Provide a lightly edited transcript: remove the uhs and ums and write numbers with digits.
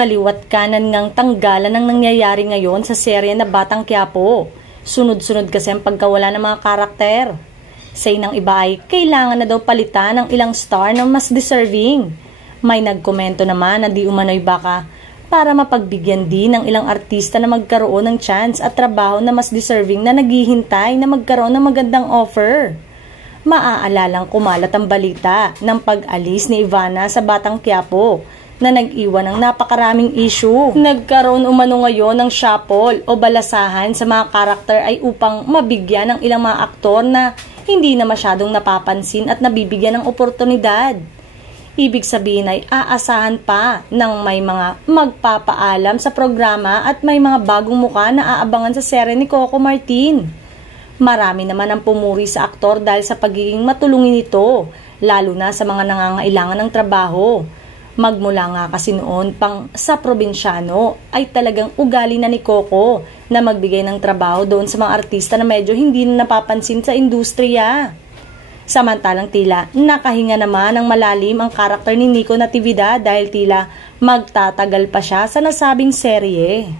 Kaliwat kanan ngang tanggalan ang nangyayari ngayon sa serye na Batang Quiapo. Sunod-sunod kasi ang pagkawala ng mga karakter. Say ng iba ay kailangan na daw palitan ng ilang star na mas deserving. May nagkomento naman na di umano'y baka para mapagbigyan din ng ilang artista na magkaroon ng chance at trabaho na mas deserving na naghihintay na magkaroon ng magandang offer. Maaalalang kumalat ang balita ng pag-alis ni Ivana sa Batang Quiapo na nag-iwan ng napakaraming issue. Nagkaroon umano ngayon ng shuffle o balasahan sa mga karakter ay upang mabigyan ng ilang mga aktor na hindi na masyadong napapansin at nabibigyan ng oportunidad. Ibig sabihin ay aasahan pa ng may mga magpapaalam sa programa at may mga bagong muka na aabangan sa serye ni Coco Martin. Marami naman ang pumuri sa aktor dahil sa pagiging matulungin nito, lalo na sa mga nangangailangan ng trabaho. Magmula nga kasi noon pang sa probinsyano ay talagang ugali na ni Coco na magbigay ng trabaho doon sa mga artista na medyo hindi na napapansin sa industriya. Samantalang tila nakahinga naman ng malalim ang karakter ni Nico Natividad dahil tila magtatagal pa siya sa nasabing serye.